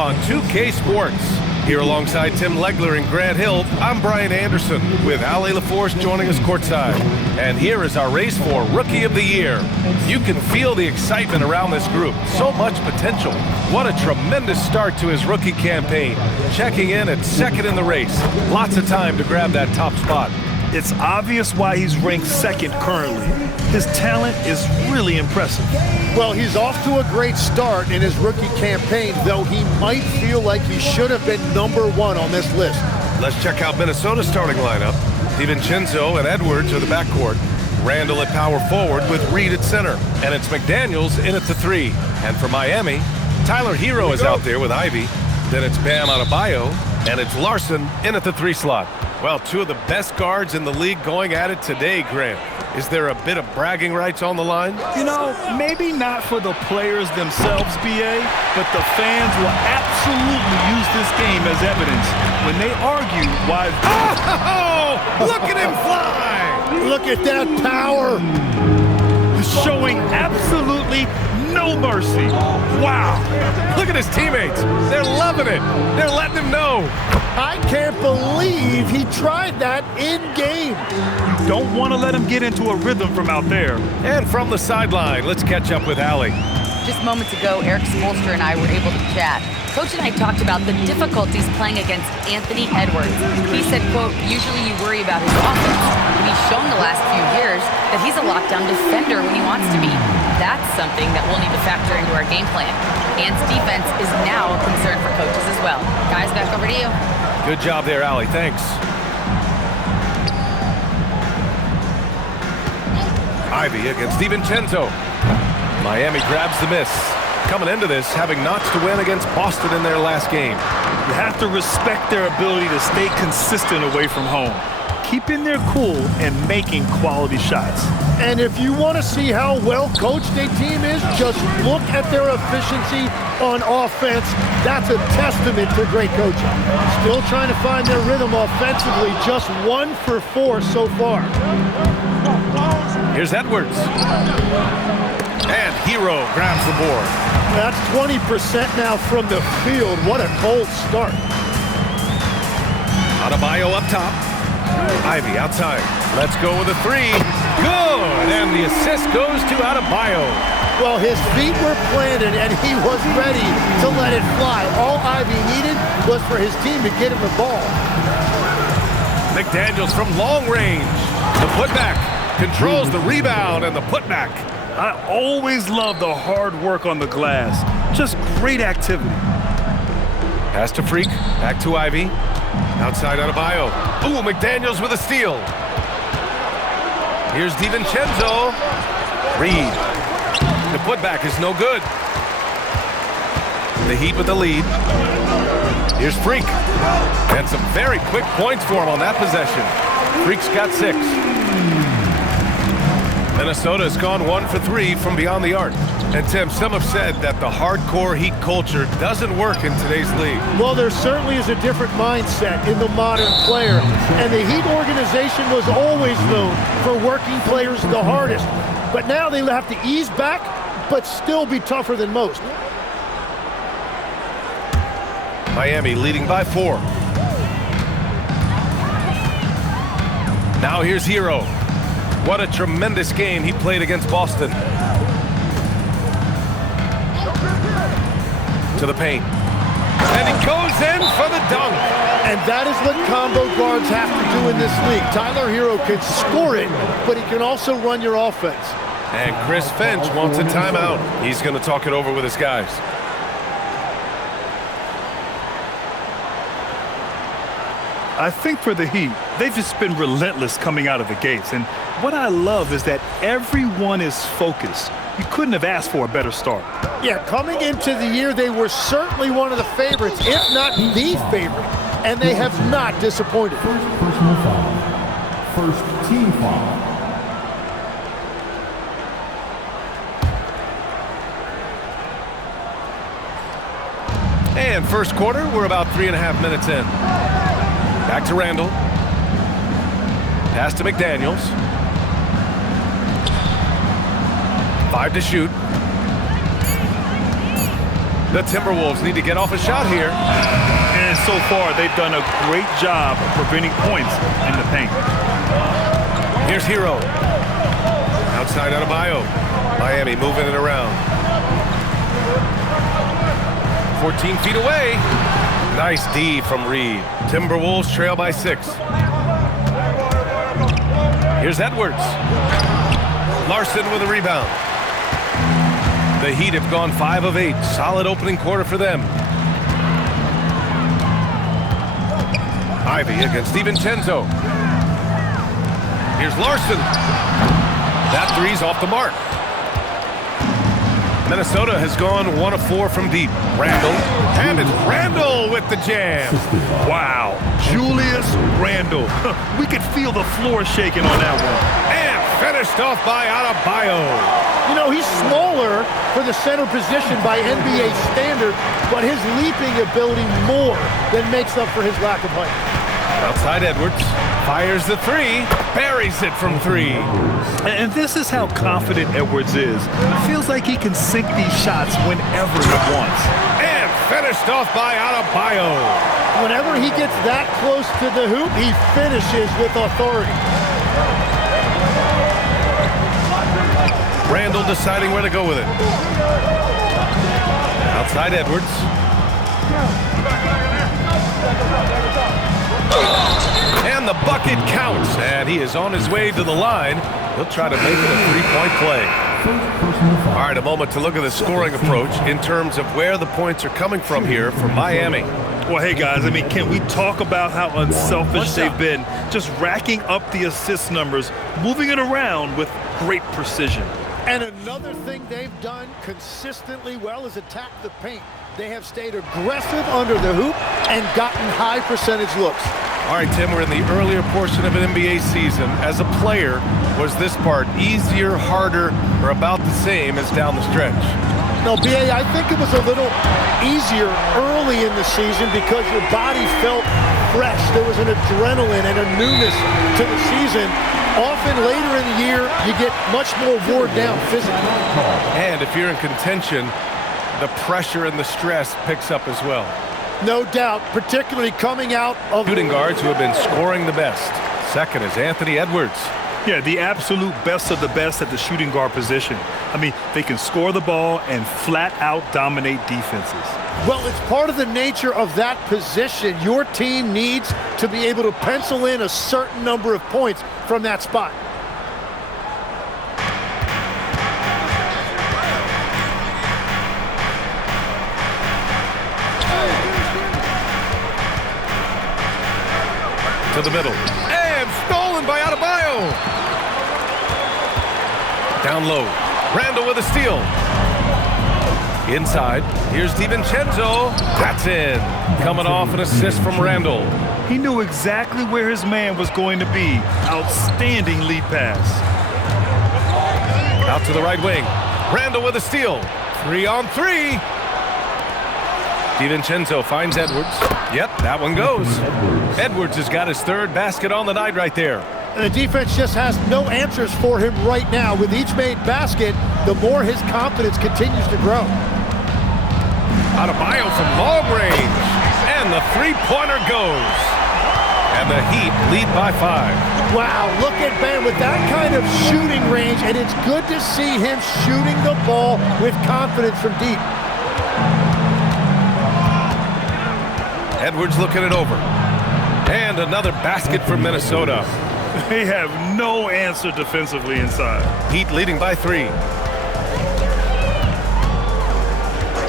On 2K Sports. Here alongside Tim Legler and Grant Hill, I'm Brian Anderson with Allie LaForce joining us courtside. And here is our race for Rookie of the Year. You can feel the excitement around this group. So much potential. What a tremendous start to his rookie campaign. Checking in at second in the race. Lots of time to grab that top spot. It's obvious why he's ranked second currently. His talent is really impressive. Well, he's off to a great start in his rookie campaign, though he might feel like he should have been #1 on this list. Let's check out Minnesota's starting lineup. DiVincenzo and Edwards are the backcourt. Randall at power forward with Reed at center. And it's McDaniels in at the 3. And for Miami, Tyler Hero is out there with Ivy. Then it's Bam Adebayo. And it's Larson in at the 3 slot. Well, two of the best guards in the league going at it today, Grant. Is there a bit of bragging rights on the line? You know, maybe not for the players themselves, BA, but the fans will absolutely use this game as evidence when they argue why... Oh! Look at him fly! Look at that power! Showing absolutely no mercy. Wow. Look at his teammates. They're loving it. They're letting him know. I can't believe he tried that in game. You don't want to let him get into a rhythm from out there. And from the sideline, let's catch up with Allie. Just moments ago, Eric Spoelstra and I were able to chat. Coach and I talked about the difficulties playing against Anthony Edwards. He said, quote, usually you worry about his offense. And he's shown the last few years that he's a lockdown defender when he wants to be. That's something that we'll need to factor into our game plan. Ant's defense is now a concern for coaches as well. Guys, back over to you. Good job there, Allie. Thanks. Ivy against DiVincenzo. Miami grabs the miss. Coming into this, having notched to win against Boston in their last game. You have to respect their ability to stay consistent away from home, keeping their cool and making quality shots. And if you want to see how well coached a team is, just look at their efficiency on offense. That's a testament to great coaching. Still trying to find their rhythm offensively, just 1 for 4 so far. Here's Edwards. And Hero grabs the board. That's 20% now from the field. What a cold start. Adebayo up top. Ivy outside. Let's go with a 3. Good! And the assist goes to Adebayo. Well, his feet were planted, and he was ready to let it fly. All Ivy needed was for his team to get him the ball. McDaniels from long range. The putback. Controls the rebound and the putback. I always love the hard work on the glass. Just great activity. Pass to Freak. Back to Ivy. Outside Adebayo. Ooh, McDaniels with a steal. Here's DiVincenzo. Reed. The putback is no good. The Heat with the lead. Here's Freak. And some very quick points for him on that possession. Freak's got 6. Minnesota's gone 1 for 3 from beyond the arc. And Tim, some have said that the hardcore Heat culture doesn't work in today's league. Well, there certainly is a different mindset in the modern player. And the Heat organization was always known for working players the hardest. But now they have to ease back, but still be tougher than most. Miami leading by 4. Now here's Hero. What a tremendous game he played against Boston. To the paint. And he goes in for the dunk. And that is what combo guards have to do in this league. Tyler Hero can score it, but he can also run your offense. And Chris Finch wants a timeout. He's going to talk it over with his guys. I think for the Heat, they've just been relentless coming out of the gates. And what I love is that everyone is focused. You couldn't have asked for a better start. Yeah, coming into the year, they were certainly one of the favorites, if not the favorite. And they have not disappointed. First personal foul. First team foul. And first quarter, we're about 3.5 minutes in. Back to Randall. Pass to McDaniels. 5 to shoot. The Timberwolves need to get off a shot here. And so far, they've done a great job of preventing points in the paint. Here's Hero. Outside Adebayo. Miami moving it around. 14 feet away. Nice D from Reed. Timberwolves trail by 6. Here's Edwards. Larson with a rebound. The Heat have gone 5 of 8. Solid opening quarter for them. Ivy against DiVincenzo. Here's Larson. That three's off the mark. Minnesota has gone 1 of 4 from deep. Randall. And it's Randall with the jam. Wow. Julius Randle. We could feel the floor shaking on that one. And finished off by Adebayo. You know, he's smaller for the center position by NBA standard, but his leaping ability more than makes up for his lack of height. Outside Edwards. Fires the 3. Buries it from 3. And this is how confident Edwards is. It feels like he can sink these shots whenever he wants. And finished off by Adebayo. Whenever he gets that close to the hoop, he finishes with authority. Randall deciding where to go with it. Outside Edwards. And the bucket counts. And he is on his way to the line. He'll try to make it a 3-point play. All right, a moment to look at the scoring approach in terms of where the points are coming from here for Miami. Well, hey, guys, I mean, can we talk about how unselfish they've been? Just racking up the assist numbers, moving it around with great precision. And another thing they've done consistently well is attack the paint. They have stayed aggressive under the hoop and gotten high percentage looks. All right, Tim, we're in the earlier portion of an NBA season. As a player, was this part easier, harder, or about the same as down the stretch? No, B.A., I think it was a little easier early in the season because your body felt fresh. There was an adrenaline and a newness to the season. Often later in the year, you get much more wore down physically. And if you're in contention, the pressure and the stress picks up as well. No doubt, particularly coming out of shooting guards who have been scoring the best. Second is Anthony Edwards. Yeah, the absolute best of the best at the shooting guard position. I mean, they can score the ball and flat out dominate defenses. Well, it's part of the nature of that position. Your team needs to be able to pencil in a certain number of points from that spot. To the middle. And stolen by Adebayo. Down low. Randall with a steal. Inside. Here's DiVincenzo. That's in. Coming off an assist from Randall. He knew exactly where his man was going to be. Outstanding lead pass. Out to the right wing. Randall with a steal. 3-on-3. DiVincenzo finds Edwards. Yep, that one goes. Edwards has got his 3rd basket on the night right there. And the defense just has no answers for him right now. With each made basket, the more his confidence continues to grow. Adebayo from long range. And the 3-pointer goes. And the Heat lead by 5. Wow, look at Ben with that kind of shooting range, and it's good to see him shooting the ball with confidence from deep. Edwards looking it over. And another basket for Minnesota. They have no answer defensively inside. Heat leading by 3.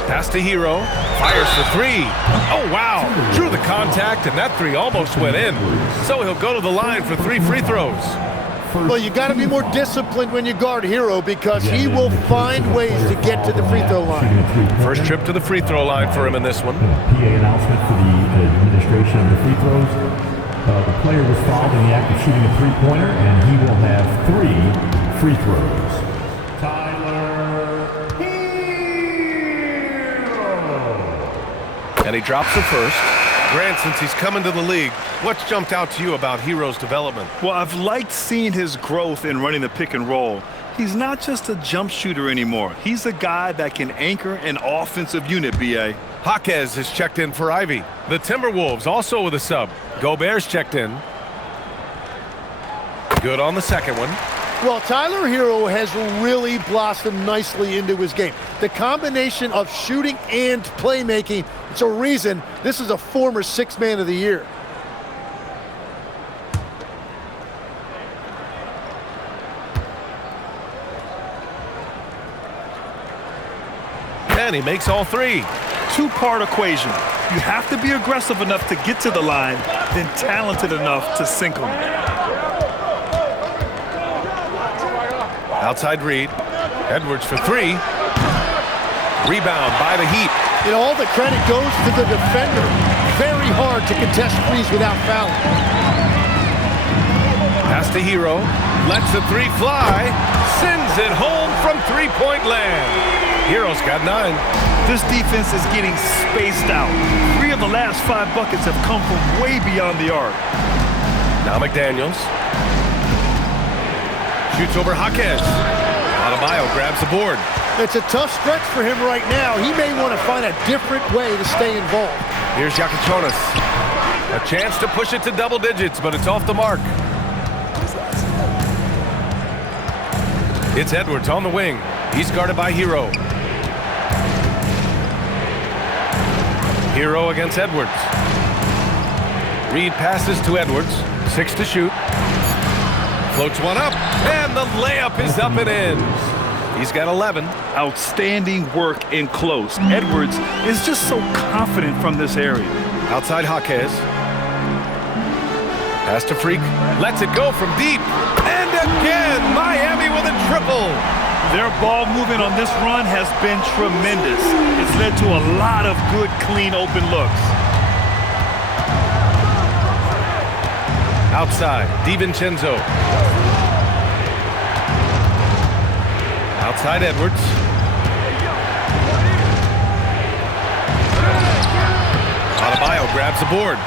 Pass to Hero. Fires for 3. Oh, wow. Drew the contact, and that 3 almost went in. So he'll go to the line for 3 free throws. Well, you got to be more disciplined when you guard Hero because he will find ways to get to the free throw line. First trip to the free throw line for him in this one. PA announcement for the administration of the free throws. The player was fouled in the act of shooting a 3-pointer, and he will have 3 free throws. Tyler Hero. And he drops the first. Grant, since he's come into the league, what's jumped out to you about Hero's development? Well, I've liked seeing his growth in running the pick and roll. He's not just a jump shooter anymore. He's a guy that can anchor an offensive unit, B.A. Jaquez is checked in for Ivy. The Timberwolves also with a sub. Gobert's checked in. Good on the second one. Well, Tyler Hero has really blossomed nicely into his game. The combination of shooting and playmaking, it's a reason this is a former Sixth Man of the Year. And he makes all three. Two-part equation. You have to be aggressive enough to get to the line, then talented enough to sink them. Outside Reed. Edwards for three. Rebound by the Heat. And all the credit goes to the defender. Very hard to contest threes without fouling. Pass to Hero. Lets the three fly. Sends it home from three-point land. Hero's got 9. This defense is getting spaced out. 3 of the last 5 buckets have come from way beyond the arc. Now McDaniels. Shoots over Jaquez. Adebayo grabs the board. It's a tough stretch for him right now. He may want to find a different way to stay involved. Here's Yakichonis. A chance to push it to double digits, but it's off the mark. It's Edwards on the wing. He's guarded by Hero. Hero against Edwards. Reed passes to Edwards. 6 to shoot. Floats one up, and the layup is up and in. He's got 11. Outstanding work in close. Edwards is just so confident from this area. Outside Jaquez. Pass to Freak. Lets it go from deep. And again, Miami with a triple. Their ball movement on this run has been tremendous. It's led to a lot of good, clean, open looks. Outside, DiVincenzo. Outside Edwards. Adebayo grabs the board.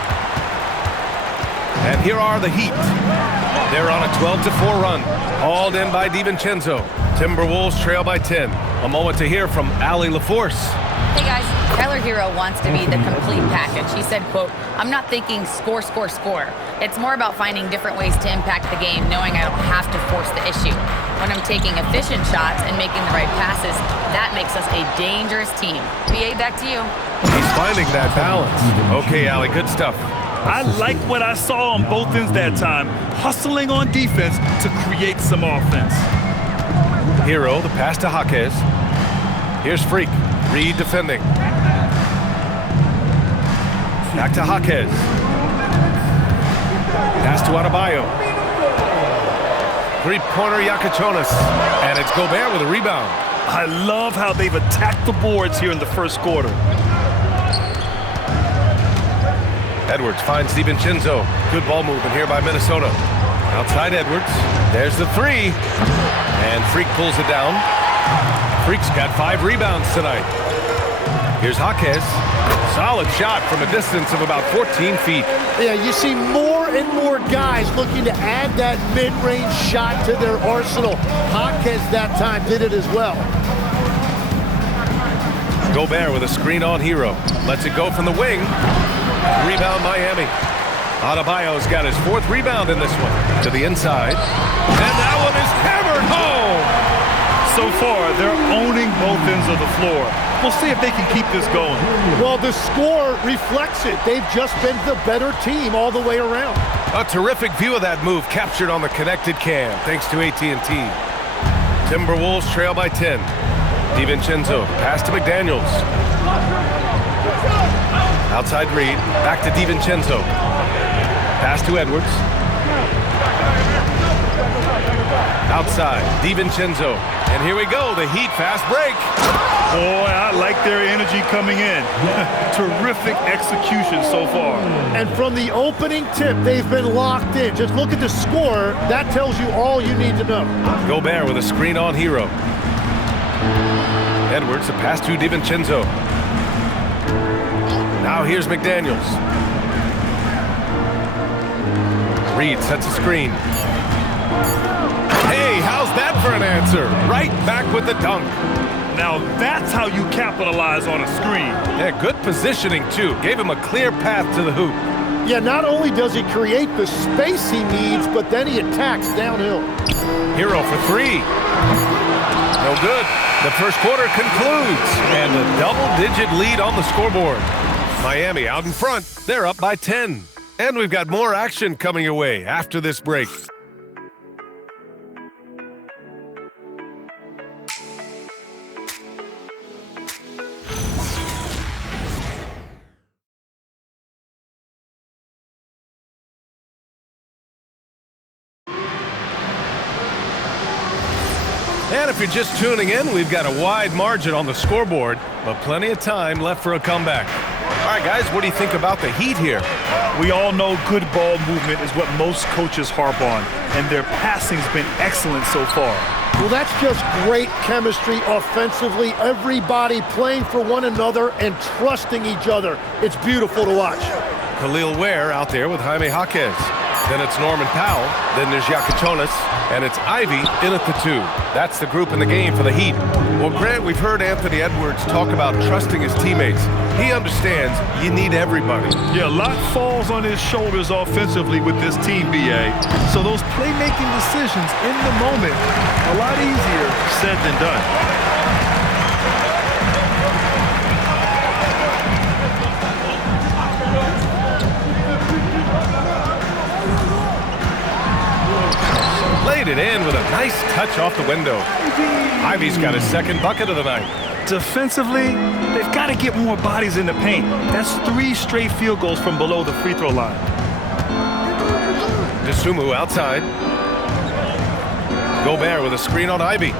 And here are the Heat. They're on a 12-4 run. Hauled in by DiVincenzo. Timberwolves trail by 10. A moment to hear from Allie LaForce. Hey guys, Tyler Hero wants to be the complete package. He said, quote, "I'm not thinking score, score, score. It's more about finding different ways to impact the game, knowing I don't have to force the issue. When I'm taking efficient shots and making the right passes, that makes us a dangerous team." BA, back to you. He's finding that balance. Okay, Allie, good stuff. I like what I saw on both ends that time, hustling on defense to create some offense. Hero, the pass to Jaquez. Here's Freak. Reed defending. Back to Jaquez. Pass to Adebayo. Three-pointer Yakichonis. And it's Gobert with a rebound. I love how they've attacked the boards here in the first quarter. Edwards finds DiVincenzo. Good ball movement here by Minnesota. Outside Edwards. There's the three. And Freak pulls it down. Freak's got 5 rebounds tonight. Here's Jaquez. Solid shot from a distance of about 14 feet. Yeah, you see more and more guys looking to add that mid-range shot to their arsenal. Jaquez that time did it as well. Gobert with a screen on Hero. Lets it go from the wing. Rebound Miami. Adebayo's got his 4th rebound in this one. To the inside. And that one is hammered home. So far, they're owning both ends of the floor. We'll see if they can keep this going. Well, the score reflects it. They've just been the better team all the way around. A terrific view of that move captured on the connected cam, thanks to AT&T. Timberwolves trail by 10. DiVincenzo, pass to McDaniels. Outside Reed, back to DiVincenzo. Pass to Edwards. Outside, DiVincenzo. And here we go, the Heat fast break. Boy, I like their energy coming in. Terrific execution so far. And from the opening tip, they've been locked in. Just look at the score. That tells you all you need to know. Gobert with a screen on Hero. Edwards, a pass to DiVincenzo. Now here's McDaniels. Reed sets a screen. Hey, how's that for an answer. Right back with the dunk. Now that's how you capitalize on a screen. Yeah, good positioning, too. Gave him a clear path to the hoop. Yeah, not only does he create the space he needs, but then he attacks downhill. Hero for three. No good. The first quarter concludes, and a double-digit lead on the scoreboard. Miami out in front. They're up by 10. And we've got more action coming your way after this break. And if you're just tuning in, we've got a wide margin on the scoreboard, but plenty of time left for a comeback. All right, guys, what do you think about the Heat here? We all know good ball movement is what most coaches harp on, and their passing's been excellent so far. Well, that's just great chemistry offensively. Everybody playing for one another and trusting each other. It's beautiful to watch. Khalil Ware out there with Jaime Jaquez. Then it's Norman Powell. Then there's Yakachonis. And it's Ivy in at the 2. That's the group in the game for the Heat. Well, Grant, we've heard Anthony Edwards talk about trusting his teammates. He understands you need everybody. Yeah, a lot falls on his shoulders offensively with this team, BA. So those playmaking decisions in the moment, a lot easier said than done. Laid it in with a nice touch off the window. Ivy's got his second bucket of the night. Defensively, they've got to get more bodies in the paint. That's 3 straight field goals from below the free throw line. Dosunmu outside. Gobert with a screen on Ivy.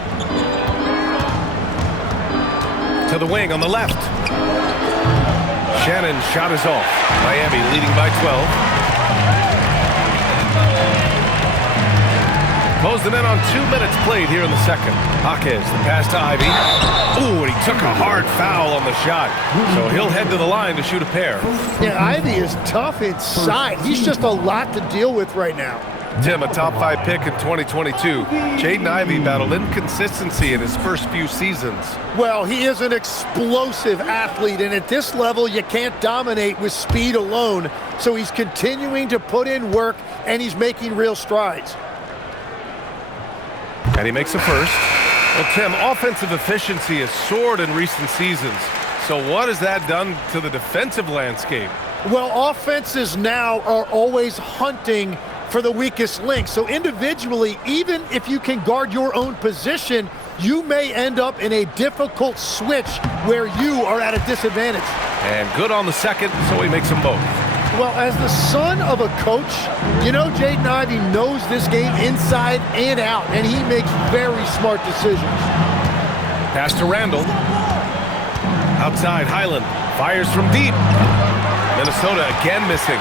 To the wing on the left. Shannon's shot is off. Miami leading by 12. Close them in on 2 minutes played here in the second. Jaquez, the pass to Ivy. Ooh, and he took a hard foul on the shot. So he'll head to the line to shoot a pair. Yeah, Ivy is tough inside. He's just a lot to deal with right now. Tim, a top 5 pick in 2022. Jaden Ivey battled inconsistency in his first few seasons. Well, he is an explosive athlete, and at this level, you can't dominate with speed alone. So he's continuing to put in work, and he's making real strides. And he makes a first. Well, Tim, offensive efficiency has soared in recent seasons. So what has that done to the defensive landscape? Well, offenses now are always hunting for the weakest link. So individually, even if you can guard your own position, you may end up in a difficult switch where you are at a disadvantage. And good on the second, so he makes them both. Well, as the son of a coach, you know Jaden Ivey knows this game inside and out, and he makes very smart decisions. Pass to Randall. Outside, Highland fires from deep. Minnesota again missing.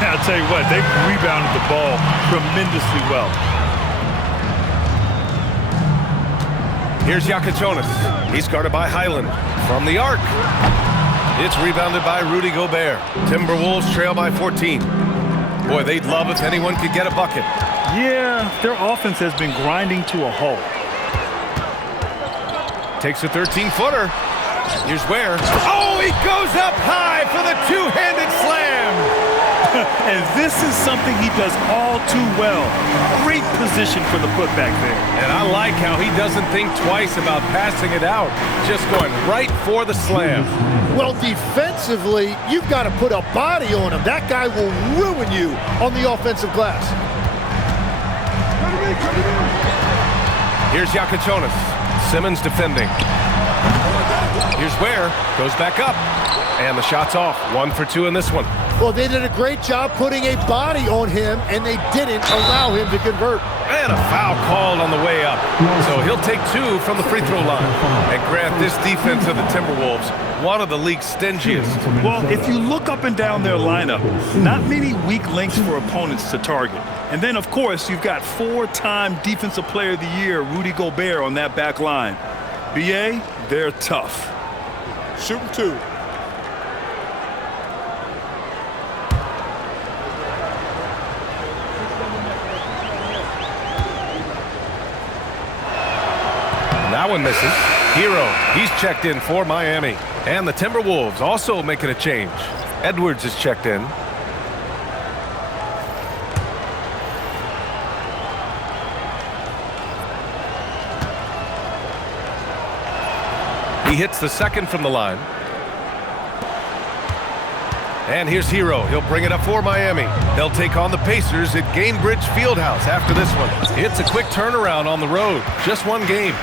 I'll tell you what, they've rebounded the ball tremendously well. Here's Yakachonis. He's guarded by Highland. From the arc. It's rebounded by Rudy Gobert. Timberwolves trail by 14. Boy, they'd love if anyone could get a bucket. Yeah, their offense has been grinding to a halt. Takes a 13-footer. Here's Ware. Oh, he goes up high for the two-handed slam. And this is something he does all too well. Great position for the putback there. And I like how he doesn't think twice about passing it out. Just going right for the slam. Well, defensively, you've got to put a body on him. That guy will ruin you on the offensive glass. Here's Yakachonis. Simmons defending. Here's Ware. Goes back up. And the shot's off. 1 for 2 in this one. Well, they did a great job putting a body on him, and they didn't allow him to convert. And a foul called on the way up. So he'll take 2 from the free throw line. And Grant, this defense of the Timberwolves, one of the league's stingiest. Well, if you look up and down their lineup, not many weak links for opponents to target. And then, of course, you've got 4-time Defensive Player of the Year, Rudy Gobert, on that back line. BA, they're tough. Shooting 2. one misses. Hero, he's checked in for Miami. And the Timberwolves also making a change. Edwards is checked in. He hits the second from the line. And here's Hero. He'll bring it up for Miami. They'll take on the Pacers at Gainbridge Fieldhouse after this one. It's a quick turnaround on the road. Just one game.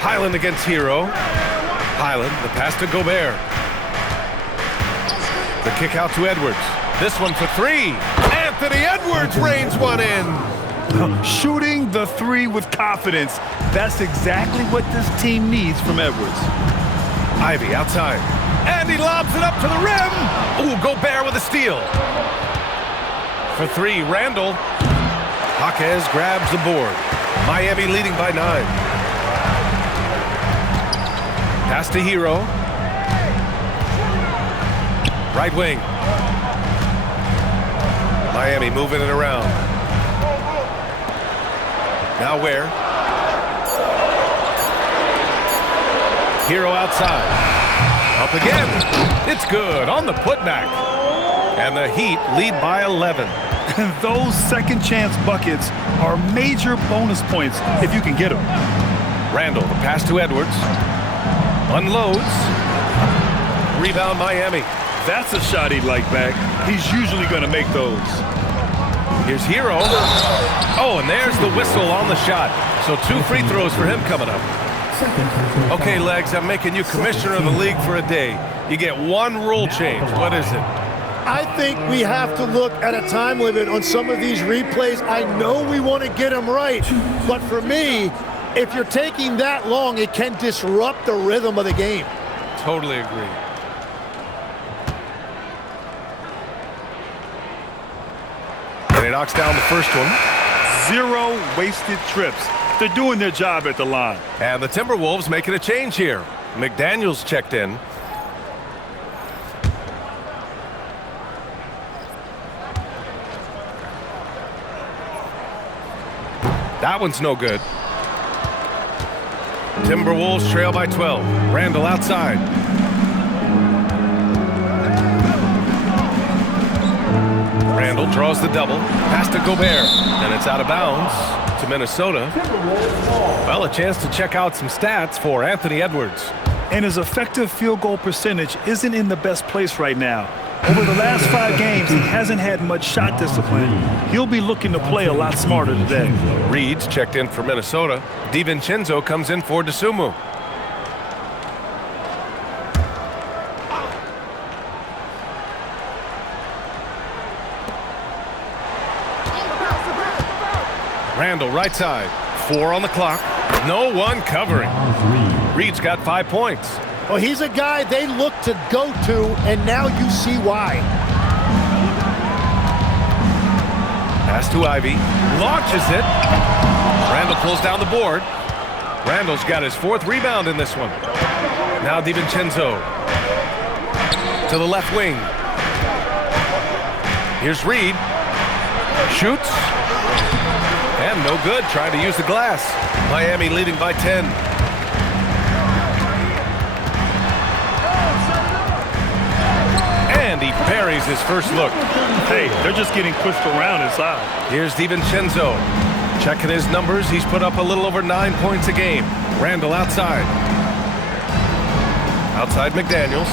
Highland against Hero. Highland, the pass to Gobert. The kick out to Edwards. This one for three. Anthony Edwards rains one in. Shooting the three with confidence. That's exactly what this team needs from Edwards. Ivy outside. And he lobs it up to the rim. Ooh, Gobert with a steal. For three, Randall. Jaquez grabs the board. Miami leading by 9. Pass to Hero. Right wing. Miami moving it around. Now where? Hero outside. Up again. It's good on the putback. And the Heat lead by 11. Those second chance buckets are major bonus points if you can get them. Randall, the pass to Edwards. Unloads. Rebound Miami. That's a shot he'd like back. He's usually going to make those. Here's Hero. Oh, and there's the whistle on the shot. So 2 free throws for him coming up. Okay, Legs, I'm making you commissioner of the league for a day. You get 1 rule change. What is it? I think we have to look at a time limit on some of these replays. I know we want to get them right, but for me, if you're taking that long, it can disrupt the rhythm of the game. Totally agree. And he knocks down the first one. 0 wasted trips. They're doing their job at the line. And the Timberwolves making a change here. McDaniels checked in. That one's no good. Timberwolves trail by 12. Randall outside. Randall draws the double. Pass to Gobert. And it's out of bounds to Minnesota. Well, a chance to check out some stats for Anthony Edwards. And his effective field goal percentage isn't in the best place right now. Over the last 5 games, he hasn't had much shot discipline. He'll be looking to play a lot smarter today. Reed's checked in for Minnesota. DiVincenzo comes in for DeSumo. Randall right side. 4 on the clock. No one covering. Reed's got 5 points. Well, he's a guy they look to go to, and now you see why. Pass to Ivy. Launches it. Randall pulls down the board. Randall's got his 4th rebound in this one. Now DiVincenzo. To the left wing. Here's Reed. Shoots. And no good. Trying to use the glass. Miami leading by 10. And he buries his first look. Hey, they're just getting pushed around inside. Here's DiVincenzo. Checking his numbers. He's put up a little over 9 points a game. Randall outside. Outside McDaniels.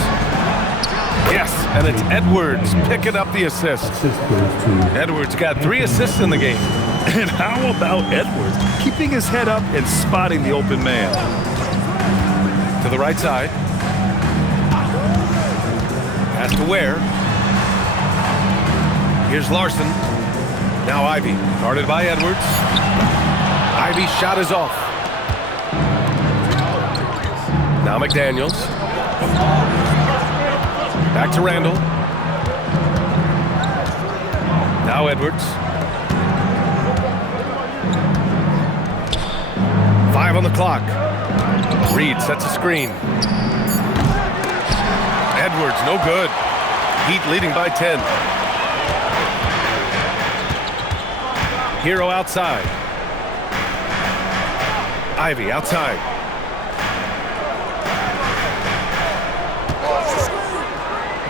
Yes, and it's Edwards picking up the assist. Edwards got 3 assists in the game. And how about Edwards keeping his head up and spotting the open man? To the right side. Pass to Ware. Here's Larson. Now Ivy. Guarded by Edwards. Ivy's shot is off. Now McDaniels. Back to Randall. Now Edwards. 5 on the clock. Reed sets a screen. Edwards, no good. Heat leading by 10. Hero outside. Ivy outside.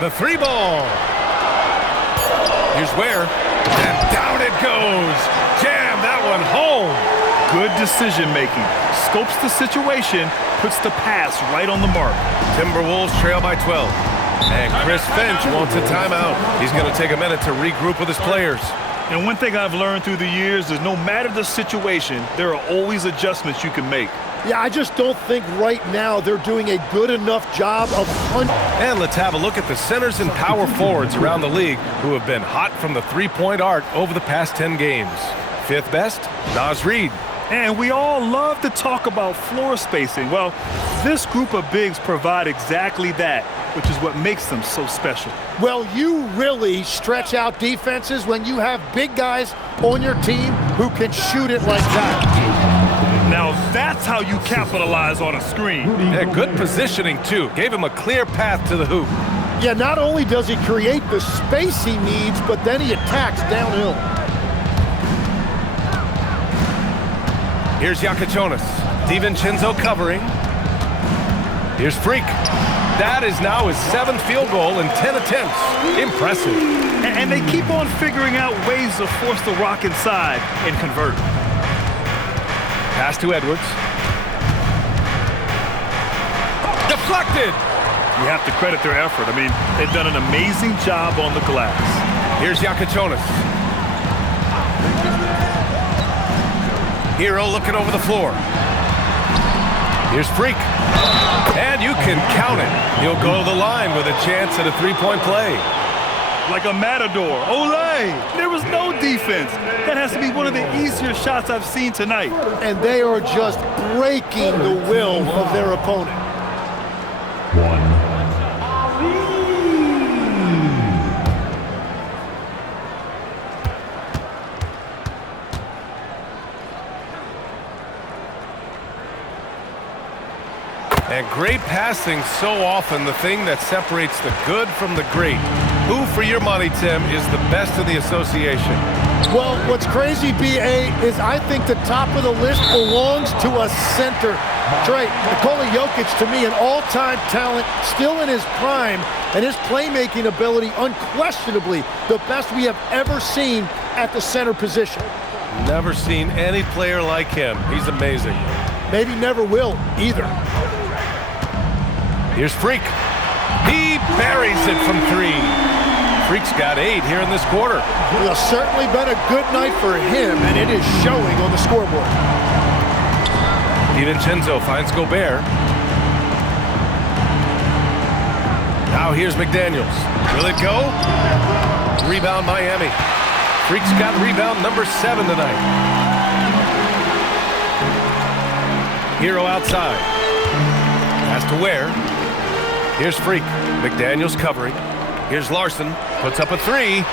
The 3 ball. Here's Ware. And down it goes. Jam that one home. Good decision making. Scopes the situation, puts the pass right on the mark. Timberwolves trail by 12. And Chris Finch wants a timeout. He's going to take a minute to regroup with his players. And one thing I've learned through the years is no matter the situation, there are always adjustments you can make. Yeah, I just don't think right now they're doing a good enough job of hunting. And let's have a look at the centers and power forwards around the league who have been hot from the three-point arc over the past 10 games. 5th best, Naz Reid. And we all love to talk about floor spacing. Well, this group of bigs provide exactly that, which is what makes them so special. Well, you really stretch out defenses when you have big guys on your team who can shoot it like that. Now that's how you capitalize on a screen. Yeah, good positioning, too. Gave him a clear path to the hoop. Yeah, not only does he create the space he needs, but then he attacks downhill. Here's Jakic. DiVincenzo covering. Here's Freak. That is now his 7th field goal in 10 attempts. Impressive. And they keep on figuring out ways to force the rock inside and convert. Pass to Edwards. Deflected. You have to credit their effort. I mean, they've done an amazing job on the glass. Here's Jakic. Hero looking over the floor. Here's Freak. And you can count it. He'll go to the line with a chance at a 3-point play. Like a matador. Olay! There was no defense. That has to be one of the easier shots I've seen tonight. And they are just breaking the will of their opponent. 1. And great passing, so often the thing that separates the good from the great. Who, for your money, Tim, is the best in the association? Well, what's crazy, B.A., is I think the top of the list belongs to a center. That's right. Nikola Jokic, to me, an all-time talent, still in his prime, and his playmaking ability, unquestionably, the best we have ever seen at the center position. Never seen any player like him. He's amazing. Maybe never will, either. Here's Freak. He buries it from 3. Freak's got 8 here in this quarter. Well, certainly been a good night for him, and it is showing on the scoreboard. DiVincenzo finds Gobert. Now here's McDaniels. Will it go? Rebound Miami. Freak's got rebound number 7 tonight. Hero outside. Pass to Ware. Here's Freak. McDaniels covering. Here's Larson. Puts up a 3.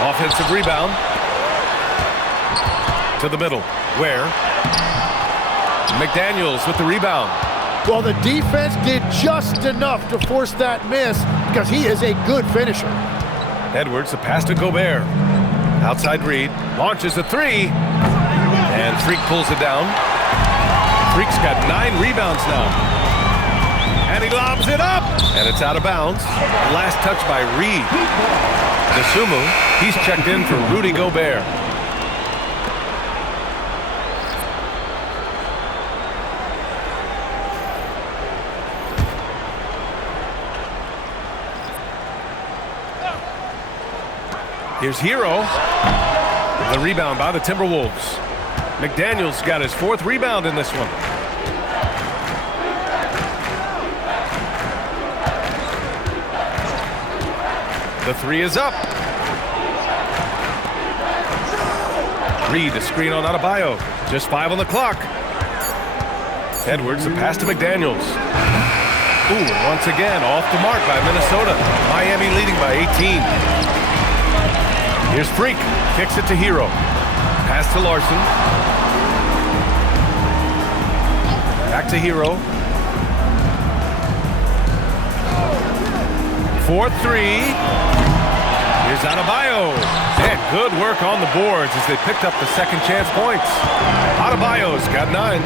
Offensive rebound. To the middle. Ware. McDaniels with the rebound. Well, the defense did just enough to force that miss because he is a good finisher. Edwards, a pass to Gobert. Outside Reid. Launches a 3. And Freak pulls it down. Freak's got 9 rebounds now. And he lobs it up. And it's out of bounds. Last touch by Reid. Dosunmu, he's checked in for Rudy Gobert. Here's Hero. The rebound by the Timberwolves. McDaniels got his 4th rebound in this one. The 3 is up. Reid, a screen on Adebayo. Just 5 on the clock. Edwards, a pass to McDaniels. Ooh, and once again, off the mark by Minnesota. Miami leading by 18. Here's Freak. Kicks it to Hero. Pass to Larson. Back to Hero. 4-3. Here's Adebayo. And Good work on the boards as they picked up the second chance points. Adebayo's got 9.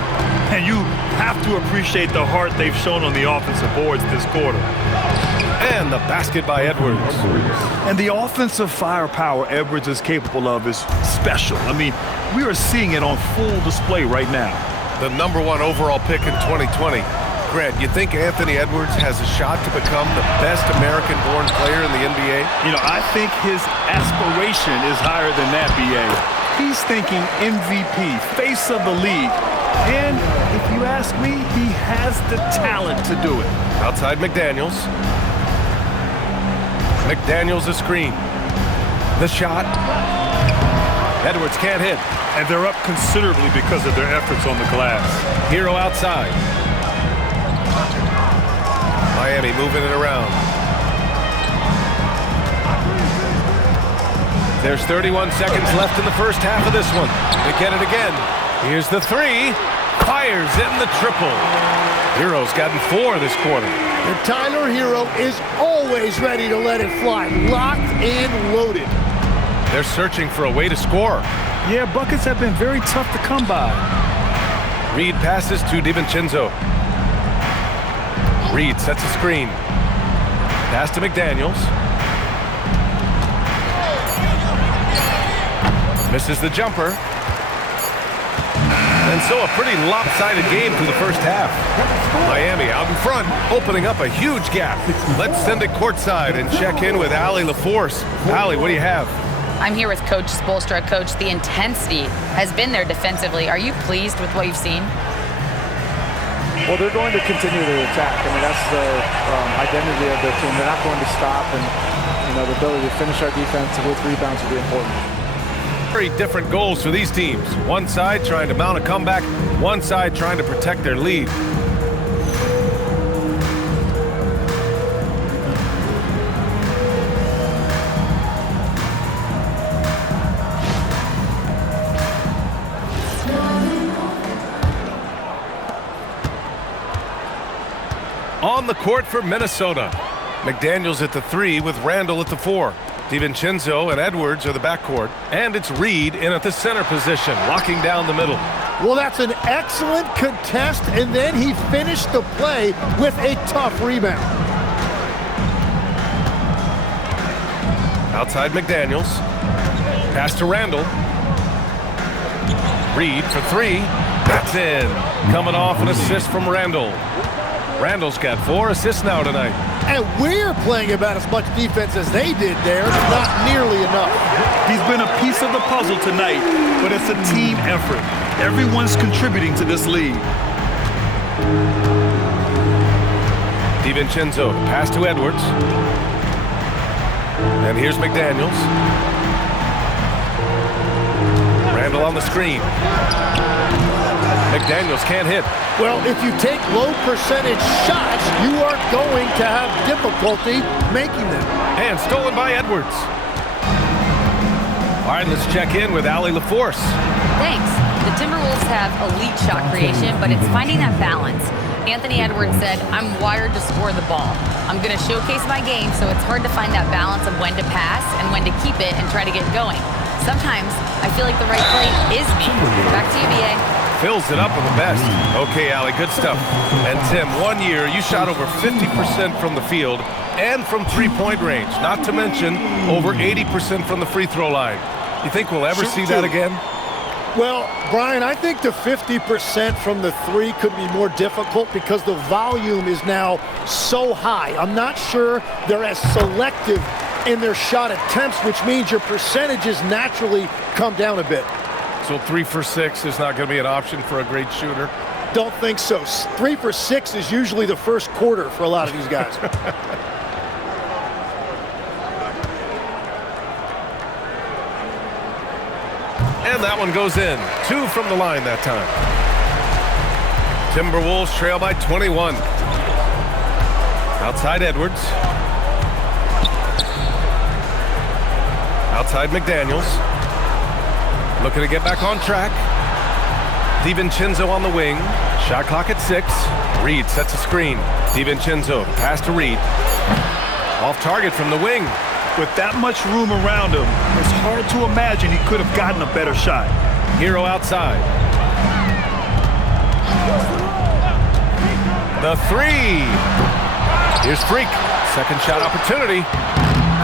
And you have to appreciate the heart they've shown on the offensive boards this quarter. And the basket by Edwards. And the offensive firepower Edwards is capable of is special. I mean, we are seeing it on full display right now. The #1 overall pick in 2020. Grant, you think Anthony Edwards has a shot to become the best American-born player in the NBA? You know, I think his aspiration is higher than that, B.A. He's thinking MVP, face of the league. And if you ask me, he has the talent to do it. Outside McDaniels. McDaniels a screen. The shot. Edwards can't hit. And they're up considerably because of their efforts on the glass. Hero outside. Miami moving it around. There's 31 seconds left in the first half of this one. They get it again. Here's the 3. Fires in the triple. Hero's gotten 4 this quarter. And Tyler Hero is always ready to let it fly. Locked and loaded. They're searching for a way to score. Yeah, buckets have been very tough to come by. Reed passes to DiVincenzo. Reed sets a screen. Pass to McDaniels. Misses the jumper. And so a pretty lopsided game through the first half. Miami out in front, opening up a huge gap. Let's send it courtside and check in with Allie LaForce. Allie, what do you have? I'm here with Coach Spoelstra. Coach, the intensity has been there defensively. Are you pleased with what you've seen? Well, they're going to continue to attack. I mean, that's the identity of their team. They're not going to stop, and the ability to finish our defense with rebounds will be important. Very different goals for these teams. One side trying to mount a comeback, one side trying to protect their lead. On the court for Minnesota. McDaniels at the 3 with Randall at the 4. DiVincenzo and Edwards are the backcourt. And it's Reed in at the center position, locking down the middle. Well, that's an excellent contest, and then he finished the play with a tough rebound. Outside McDaniels. Pass to Randall. Reed for 3. That's in. Coming off an assist from Randall. Randall's got 4 assists now tonight. And we're playing about as much defense as they did there. Not nearly enough. He's been a piece of the puzzle tonight, but it's a team effort. Everyone's contributing to this lead. DiVincenzo, pass to Edwards. And here's McDaniels. Randall on the screen. McDaniels can't hit. Well, if you take low percentage shots, you are going to have difficulty making them. And stolen by Edwards. All right, let's check in with Allie LaForce. Thanks. The Timberwolves have elite shot creation, but it's finding that balance. Anthony Edwards said, "I'm wired to score the ball. I'm going to showcase my game, so it's hard to find that balance of when to pass and when to keep it and try to get going. Sometimes I feel like the right play is me." Back to you, B.A. Fills it up with the best. Okay, Allie, good stuff. And Tim, 1 year, you shot over 50% from the field and from three-point range, not to mention over 80% from the free throw line. You think we'll ever see that again? Well, Brian, I think the 50% from the 3 could be more difficult because the volume is now so high. I'm not sure they're as selective in their shot attempts, which means your percentages naturally come down a bit. So 3 for 6 is not going to be an option for a great shooter? Don't think so. 3 for 6 is usually the first quarter for a lot of these guys. And that one goes in. 2 from the line that time. Timberwolves trail by 21. Outside Edwards. Outside McDaniels. Looking to get back on track. DiVincenzo on the wing. Shot clock at 6. Reed sets a screen. DiVincenzo, pass to Reed. Off target from the wing. With that much room around him, it's hard to imagine he could have gotten a better shot. Hero outside. The three. Here's Freak. Second shot opportunity.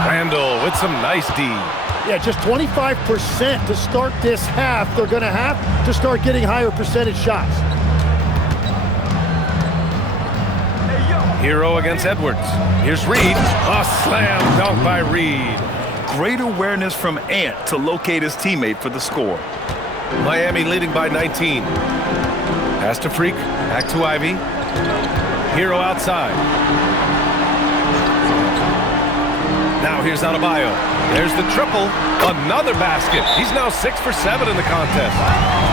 Randall with some nice D. Yeah, just 25% to start this half. They're going to have to start getting higher percentage shots. Hero against Edwards. Here's Reed. A slam dunk by Reed. Great awareness from Ant to locate his teammate for the score. Miami leading by 19. Pass to Freak. Back to Ivy. Hero outside. Now here's Adebayo. There's the triple. Another basket. He's now 6 for 7 in the contest.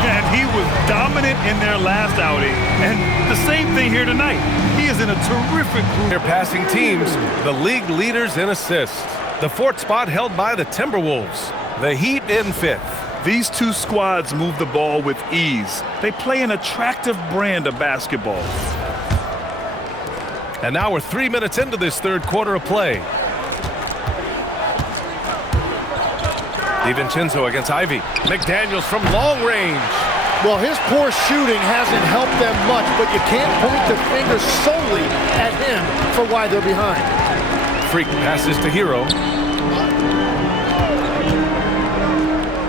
And he was dominant in their last outing. And the same thing here tonight. He is in a terrific group. They're passing teams, the league leaders in assists. The fourth spot held by the Timberwolves. The Heat in 5th. These two squads move the ball with ease. They play an attractive brand of basketball. And now we're 3 minutes into this third quarter of play. DiVincenzo against Ivy. McDaniels from long range. Well, his poor shooting hasn't helped them much, but you can't point the finger solely at him for why they're behind. Freak passes to Hero.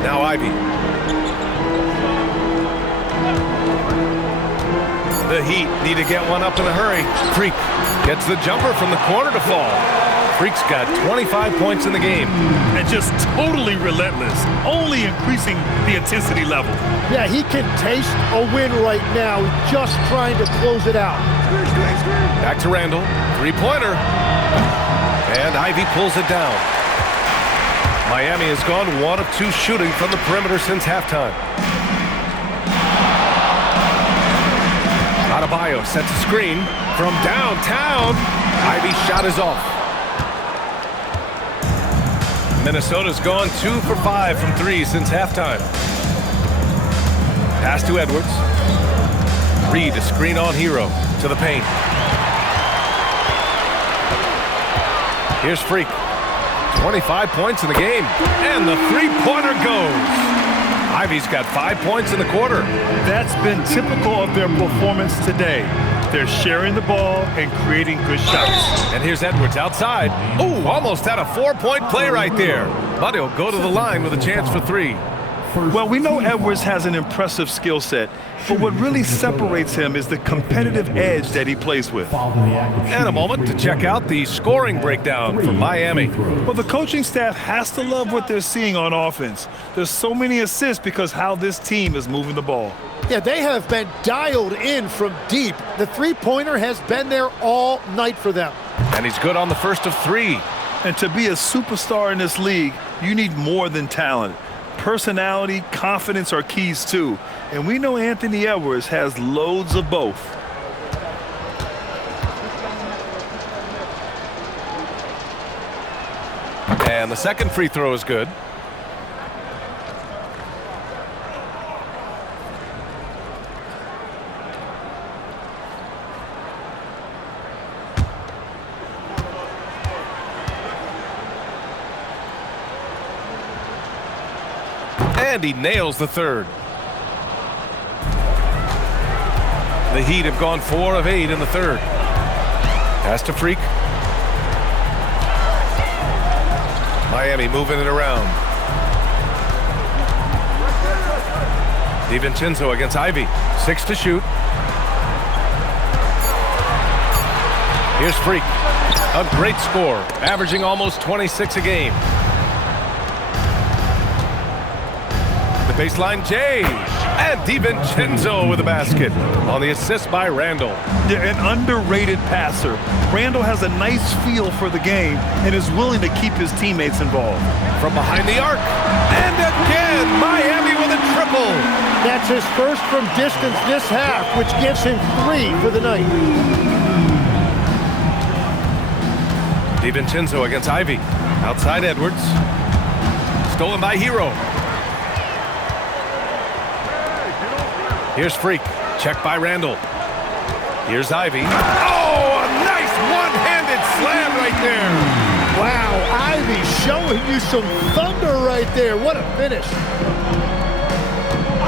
Now Ivy. The Heat need to get one up in a hurry. Freak gets the jumper from the corner to fall. Freak's got 25 points in the game. And just totally relentless, only increasing the intensity level. Yeah, he can taste a win right now, just trying to close it out. Back to Randall. Three-pointer. And Ivy pulls it down. Miami has gone 1 of 2 shooting from the perimeter since halftime. Adebayo sets a screen from downtown. Ivy's shot is off. Minnesota's gone 2 for 5 from 3 since halftime. Pass to Edwards. Reed a screen on Hero to the paint. Here's Freak. 25 points in the game. And the three-pointer goes. Ivy's got 5 points in the quarter. That's been typical of their performance today. They're sharing the ball and creating good shots. And here's Edwards outside. Ooh, almost had a 4-point play right there. But he'll go to the line with a chance for 3. Well, we know Edwards has an impressive skill set, but what really separates him is the competitive edge that he plays with. And a moment to check out the scoring breakdown for Miami. Well, the coaching staff has to love what they're seeing on offense. There's so many assists because how this team is moving the ball. Yeah, they have been dialed in from deep. The three-pointer has been there all night for them. And he's good on the first of 3. And to be a superstar in this league, you need more than talent. Personality, confidence are keys too. And we know Anthony Edwards has loads of both. And the second free throw is good. And he nails the third. The Heat have gone 4 of 8 in the third. Pass to Freak. Miami moving it around. DiVincenzo against Ivy. 6 to shoot. Here's Freak. A great score, averaging almost 26 a game. Baseline J. And DiVincenzo with a basket on the assist by Randall. Yeah, an underrated passer. Randall has a nice feel for the game and is willing to keep his teammates involved. From behind the arc. And again, Miami with a triple. That's his first from distance this half, which gives him 3 for the night. DiVincenzo against Ivy. Outside Edwards. Stolen by Hero. Here's Freak. Check by Randall. Here's Ivy. Oh, a nice one-handed slam right there. Wow, Ivy showing you some thunder right there. What a finish.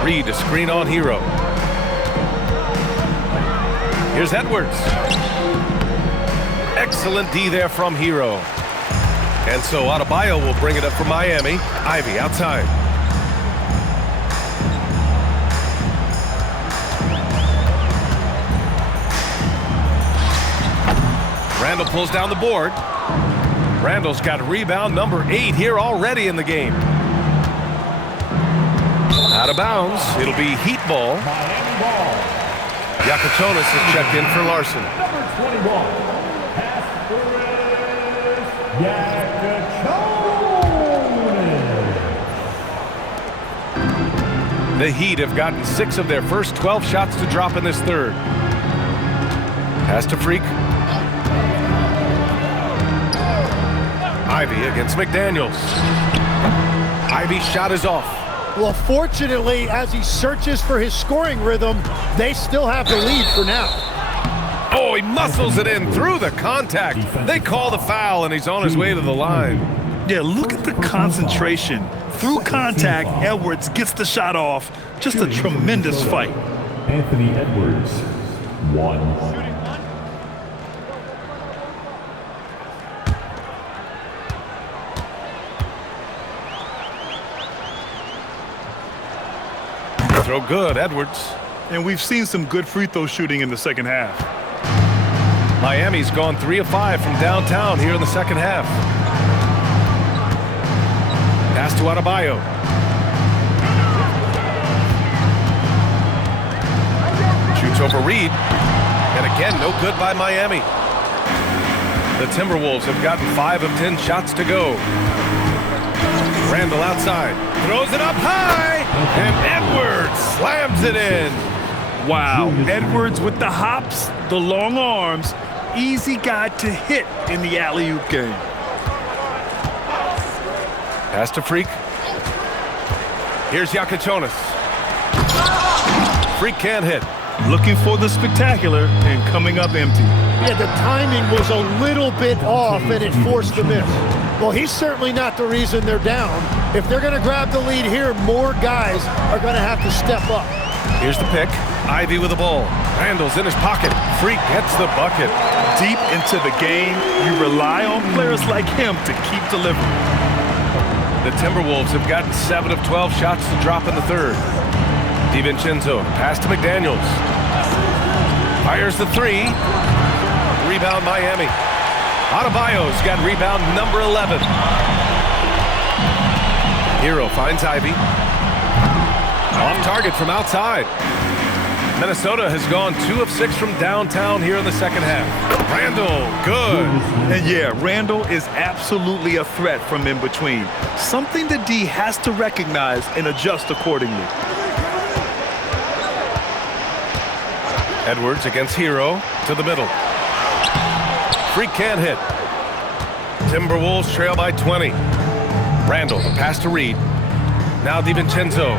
Reed to screen on Hero. Here's Edwards. Excellent D there from Hero. And so Adebayo will bring it up for Miami. Ivey outside. Randall pulls down the board. Randall's got rebound number 8 here already in the game. Out of bounds. It'll be Heat ball. Miami ball. Yakachonis is checked in for Larson. Number 21. Yakachonis. The Heat have gotten 6 of their first 12 shots to drop in this third. Pass to Freak. Ivey against McDaniels. Ivey's shot is off. Well, fortunately, as he searches for his scoring rhythm, they still have the lead for now. Oh, he muscles it in through the contact. They call the foul, and he's on his way to the line. Yeah, look at the concentration. Through contact, Edwards gets the shot off. Just a tremendous fight. Anthony Edwards, 1. Throw good, Edwards. And we've seen some good free throw shooting in the second half. Miami's gone 3 of 5 from downtown here in the second half. Pass to Adebayo. Shoots over Reed. And again, no good by Miami. The Timberwolves have gotten 5 of 10 shots to go. Randall outside. Throws it up high. And Edwards slams it in. Wow, Edwards with the hops, the long arms. Easy guy to hit in the alley-oop game. Pass to Freak. Here's Yakachonis. Freak can't hit. Looking for the spectacular and coming up empty. Yeah, the timing was a little bit off and it forced the miss. Well, he's certainly not the reason they're down. If they're going to grab the lead here, more guys are going to have to step up. Here's the pick. Ivey with the ball. Randall's in his pocket. Freak gets the bucket. Deep into the game, you rely on players like him to keep delivering. The Timberwolves have gotten 7 of 12 shots to drop in the third. DiVincenzo, pass to McDaniels. Fires the 3. Rebound Miami. Adebayo's got rebound number 11. Hero finds Ivey. Off target from outside. Minnesota has gone 2 of 6 from downtown here in the second half. Randall, good. And yeah, Randall is absolutely a threat from in between. Something that D has to recognize and adjust accordingly. Edwards against Hero to the middle. Freak can't hit. Timberwolves trail by 20. Randall, the pass to Reed. Now DiVincenzo.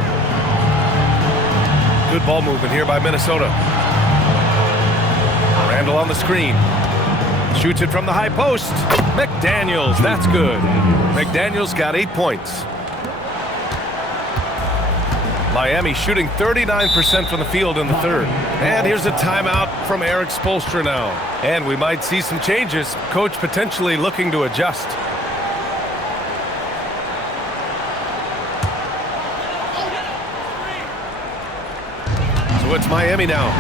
Good ball movement here by Minnesota. Randall on the screen. Shoots it from the high post. McDaniels, that's good. McDaniels got 8 points. Miami shooting 39% from the field in the third. And here's a timeout from Erik Spoelstra now. And we might see some changes. Coach potentially looking to adjust. So it's Miami now.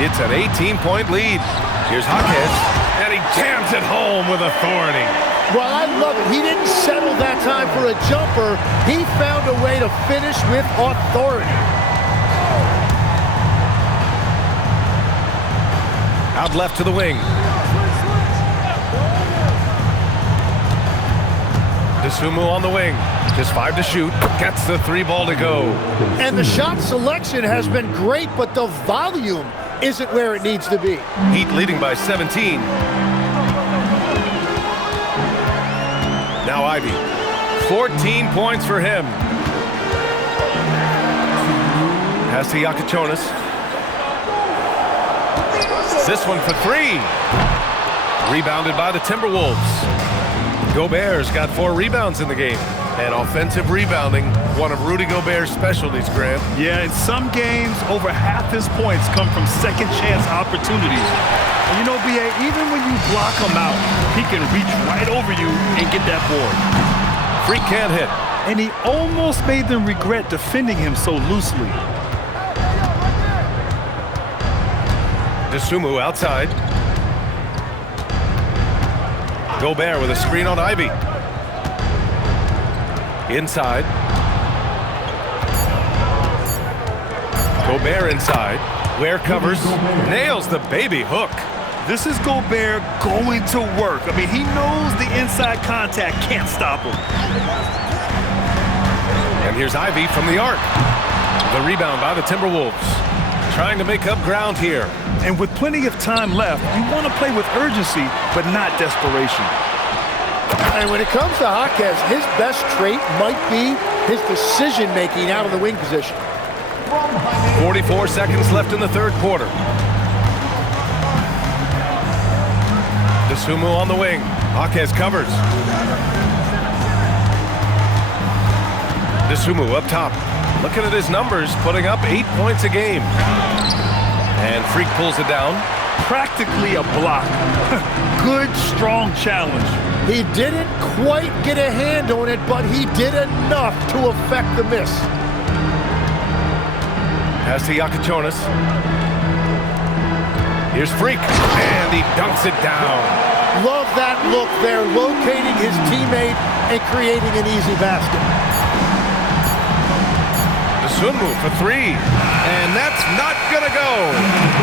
It's an 18-point lead. Here's Jaquez, and he jams it home with authority. Well, I love it. He didn't settle that time for a jumper. He found a way to finish with authority. Out left to the wing. DeSumo on the wing. Just 5 to shoot. Gets the 3 ball to go. And the shot selection has been great, but the volume isn't where it needs to be. Heat leading by 17. Now Ivey. 14 points for him. Pass to Yakachonis. This one for 3. Rebounded by the Timberwolves. Gobert's got 4 rebounds in the game. And offensive rebounding, one of Rudy Gobert's specialties, Grant. Yeah, in some games, over half his points come from second chance opportunities. And you know, B.A., even when you block him out, he can reach right over you and get that board. Freak can't hit. And he almost made them regret defending him so loosely. Dosunmu outside. Gobert with a screen on Ivy. Inside. Gobert inside. Ware covers. Nails the baby hook. This is Gobert going to work. I mean, he knows the inside contact can't stop him. And here's Ivy from the arc. The rebound by the Timberwolves. Trying to make up ground here. And with plenty of time left, you want to play with urgency, but not desperation. And when it comes to Jaquez, his best trait might be his decision-making out of the wing position. 44 seconds left in the third quarter. Dosunmu on the wing. Jaquez covers. Dosunmu up top. Looking at his numbers, putting up 8 points a game. And Freak pulls it down. Practically a block. Good, strong challenge. He didn't quite get a hand on it, but he did enough to affect the miss. Pass to Iacochonis. Here's Freak, and he dunks it down. Love that look there, locating his teammate and creating an easy basket. Dosunmu for 3, and that's not gonna go.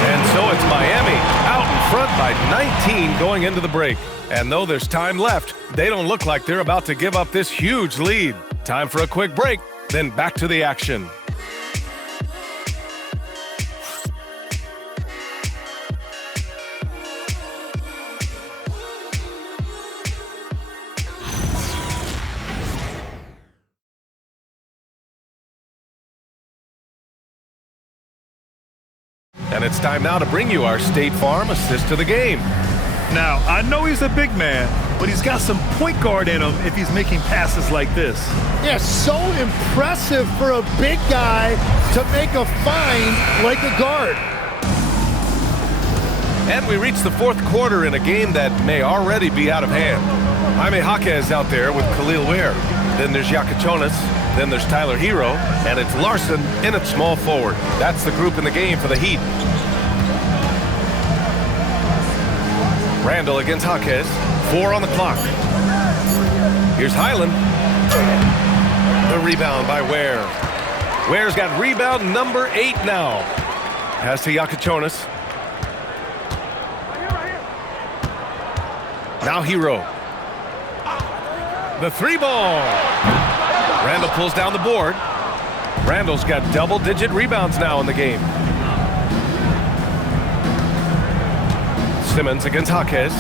And so it's Miami out in front by 19 going into the break. And though there's time left, they don't look like they're about to give up this huge lead. Time for a quick break, then back to the action. And it's time now to bring you our State Farm assist to the game. Now, I know he's a big man, but he's got some point guard in him if he's making passes like this. Yeah, so impressive for a big guy to make a find like a guard. And we reach the fourth quarter in a game that may already be out of hand. Jaime Jaquez out there with Khalil Ware. Then there's Iacochonis. Then there's Tyler Hero. And it's Larson in at small forward. That's the group in the game for the Heat. Randall against Jaquez. 4 on the clock. Here's Highland. The rebound by Ware. Ware's got rebound number 8 now. Pass to Iacochonis. Now Hero. The 3-ball. Randall pulls down the board. Randall's got double-digit rebounds now in the game. Simmons against Jaquez.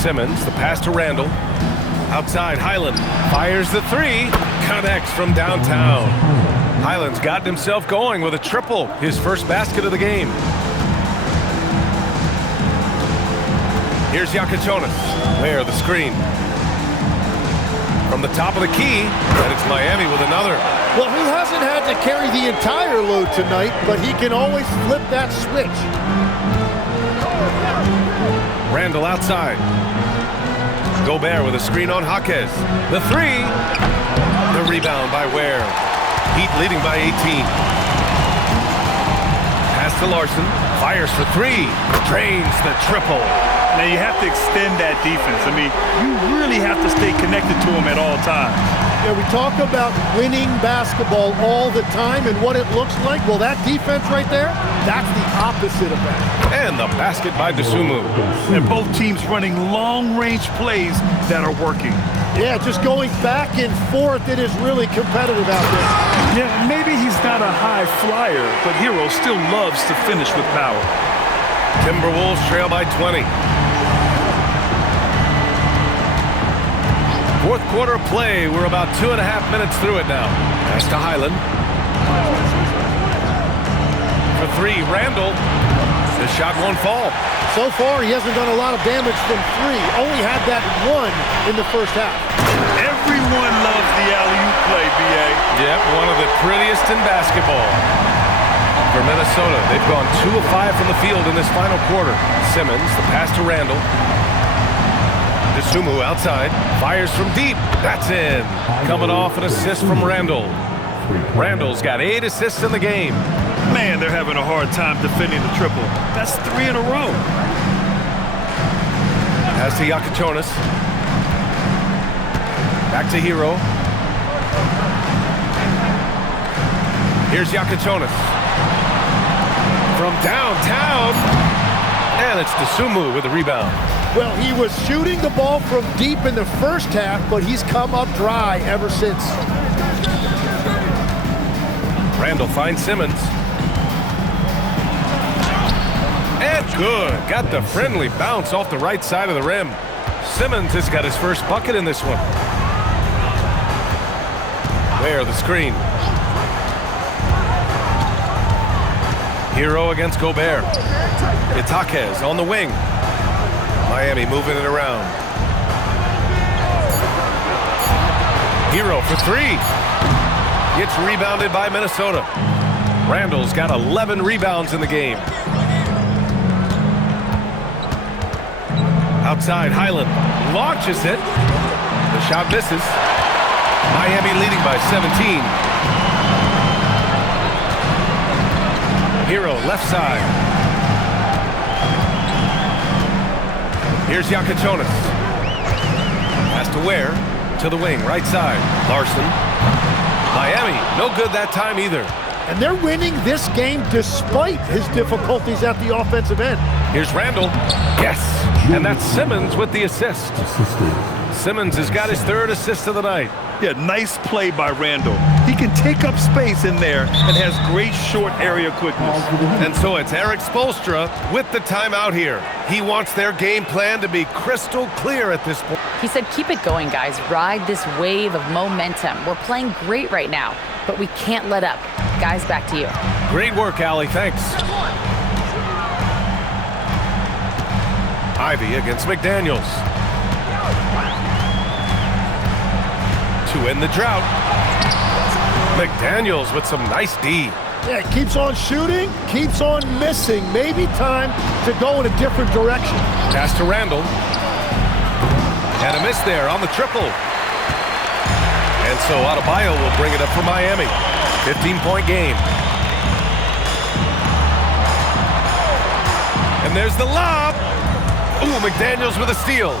Simmons, the pass to Randall. Outside, Highland fires the 3. Connects from downtown. Highland's gotten himself going with a triple, his first basket of the game. Here's Iacochonis. Ware, the screen. From the top of the key, and it's Miami with another. Well, he hasn't had to carry the entire load tonight, but he can always flip that switch. Randall outside. Gobert with a screen on Jaquez. The 3. The rebound by Ware. Heat leading by 18. Pass to Larson. Fires for 3. Drains the triple. Now you have to extend that defense. I mean, you really have to stay connected to him at all times. Yeah, we talk about winning basketball all the time and what it looks like. Well, that defense right there, that's the opposite of that. And the basket by Dosunmu. And both teams running long-range plays that are working. Yeah, just going back and forth, it is really competitive out there. Yeah, maybe he's not a high flyer, but Hero still loves to finish with power. Timberwolves trail by 20. Fourth quarter of play. We're about 2.5 minutes through it now. Pass to Highland. For 3, Randall. The shot won't fall. So far, he hasn't done a lot of damage from three. Only had that one in the first half. Everyone loves the alley-oop play, B.A. Yep, one of the prettiest in basketball. For Minnesota, they've gone 2 of 5 from the field in this final quarter. Simmons, the pass to Randall. DeSumo outside, fires from deep. That's in. Coming off an assist from Randall. Randall's got 8 assists in the game. Man, they're having a hard time defending the triple. That's 3 in a row. Pass to Yakichonis. Back to Hero. Here's Yakichonis. From downtown. And it's DeSumo with the rebound. Well, he was shooting the ball from deep in the first half, but he's come up dry ever since. Randall finds Simmons. And good. Got the friendly bounce off the right side of the rim. Simmons has got his first bucket in this one. There, the screen. Hero against Gobert. Itaquez on the wing. Miami moving it around. Hero for 3. Gets rebounded by Minnesota. Randall's got 11 rebounds in the game. Outside, Highland launches it. The shot misses. Miami leading by 17. Hero left side. Here's Yakichonis. Pass to Ware. To the wing, right side. Larson. Miami, no good that time either. And they're winning this game despite his difficulties at the offensive end. Here's Randall. Yes. And that's Simmons with the assist. Simmons has got his 3rd assist of the night. Yeah, nice play by Randall. He can take up space in there and has great short area quickness. And so it's Erik Spoelstra with the timeout here. He wants their game plan to be crystal clear at this point. He said, keep it going, guys. Ride this wave of momentum. We're playing great right now, but we can't let up. Guys, back to you. Great work, Allie. Thanks. Ivy against McDaniels. To end the drought. McDaniels with some nice D. Yeah, he keeps on shooting, keeps on missing. Maybe time to go in a different direction. Pass to Randall. And a miss there on the triple. And so Adebayo will bring it up for Miami. 15-point game. And there's the lob. Ooh, McDaniels with a steal.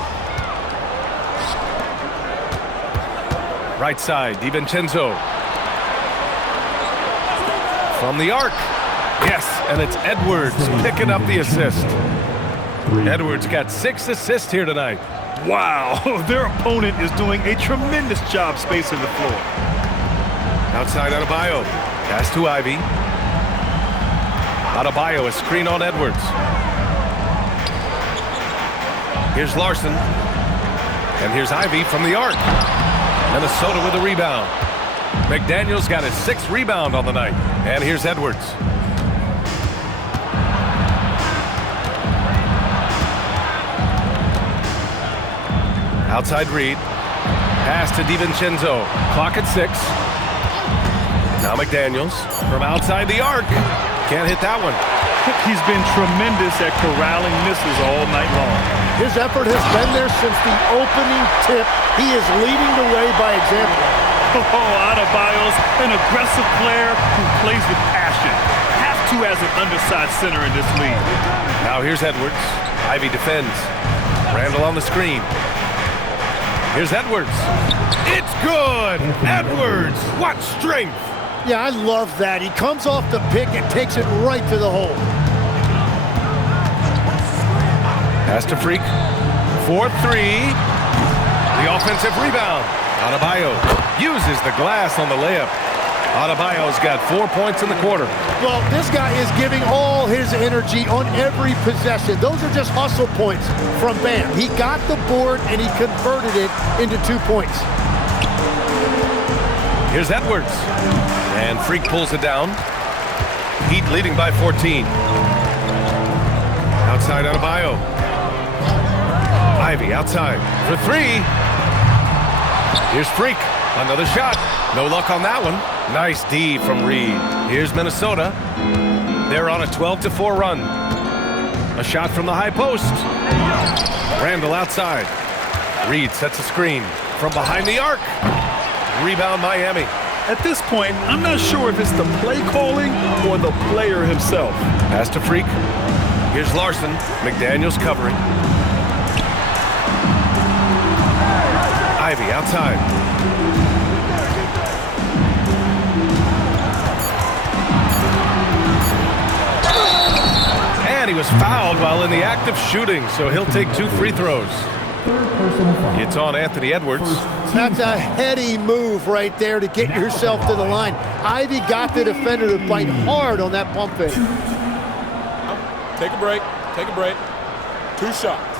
Right side, DiVincenzo. From the arc. Yes, and it's Edwards picking up the assist. Edwards got 6 assists here tonight. Wow, their opponent is doing a tremendous job spacing the floor. Outside Adebayo. Pass to Ivy. Adebayo, a screen on Edwards. Here's Larson. And here's Ivy from the arc. Minnesota with the rebound. McDaniels got his 6th rebound on the night. And here's Edwards. Outside Reed. Pass to DiVincenzo. Clock at 6. Now McDaniels from outside the arc. Can't hit that one. He's been tremendous at corralling misses all night long. His effort has been there since the opening tip. He is leading the way by example. Oh, Adebayo's an aggressive player who plays with passion. Have to as an undersized center in this league. Now here's Edwards. Ivy defends. Randall on the screen. Here's Edwards. It's good! Edwards! What strength! Yeah, I love that. He comes off the pick and takes it right to the hole. Pass to Freak. 4-3. The offensive rebound. Adebayo uses the glass on the layup. Adebayo's got 4 points in the quarter. Well, this guy is giving all his energy on every possession. Those are just hustle points from Bam. He got the board and he converted it into 2 points. Here's Edwards. And Freak pulls it down. Heat leading by 14. inside Adebayo. Ivy outside for three. Here's Freak. Another shot. No luck on that one. Nice D from Reed. Here's Minnesota. They're on a 12-4 run. A shot from the high post. Randall outside. Reed sets a screen from behind the arc. Rebound Miami. At this point, I'm not sure if it's the play calling or the player himself. Pass to Freak. Here's Larson. McDaniels covering. Ivy outside. And he was fouled while in the act of shooting, so he'll take 2 free throws. It's on Anthony Edwards. That's a heady move right there to get yourself to the line. Ivy got the defender to bite hard on that pump fake. Take a break. Take a break. 2 shots.